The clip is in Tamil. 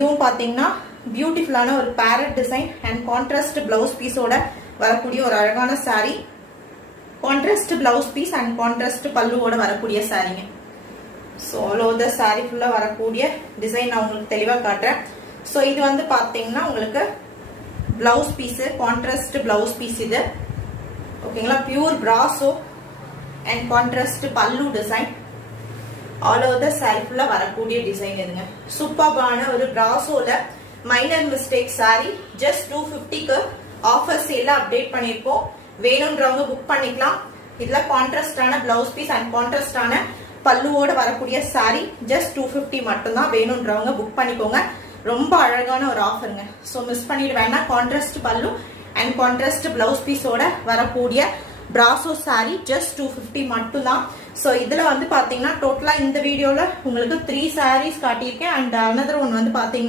இதுவும் பாத்தீங்கன்னா பியூட்டிஃபுல்லான ஒரு parrot design and contrast blouse பீஸோட வரக்கூடிய ஒரு அழகான sari. Contrast blouse piece and contrast பல்லுவோட வரக்கூடிய சாரிங்க. So all over the sari ஃபுல்லா வரக்கூடிய டிசைன் நான் உங்களுக்கு தெளிவா காட்டுறேன். ஸோ இது வந்து பாத்தீங்கன்னா உங்களுக்கு blouse piece, contrast blouse piece இது. ஓகேங்களா, pure brasso and contrast pallu design. All over the sari ஃபுல்லா வரக்கூடிய டிசைன் இதுங்க. சூப்பர்பான ஒரு பிராசோல மைனர் மிஸ்டேக் சாரி. ஜஸ்ட் 250க்கு ஆஃபர் சேல அப்டேட் பண்ணிருக்கோம். வேணும்ன்றவங்க புக் பண்ணிக்கலாம். இதுல கான்ட்ராஸ்டான பிளவுஸ் பீஸ் அண்ட் கான்ட்ராஸ்டான பல்லுவோட வரக்கூடிய சாரி ஜஸ்ட் 250 மட்டும்தான். வேணும்ன்றவங்க புக் பண்ணிக்கோங்க. ரொம்ப அழகான ஒரு ஆஃபருங்க. ஸோ மிஸ் பண்ணிட வேண்டாம். கான்ட்ராஸ்ட் பல்லு அண்ட் கான்ட்ராஸ்ட் பிளவுஸ் பீஸோட வரக்கூடிய பிராசோ சாரி ஜஸ்ட் 250 மட்டும்தான். ஸோ இதுல வந்து பாத்தீங்கன்னா டோட்டலா இந்த வீடியோல உங்களுக்கு 3 சாரீஸ் காட்டியிருக்கேன். அண்ட் அனதர் ஒன் வந்து பாத்தீங்கன்னா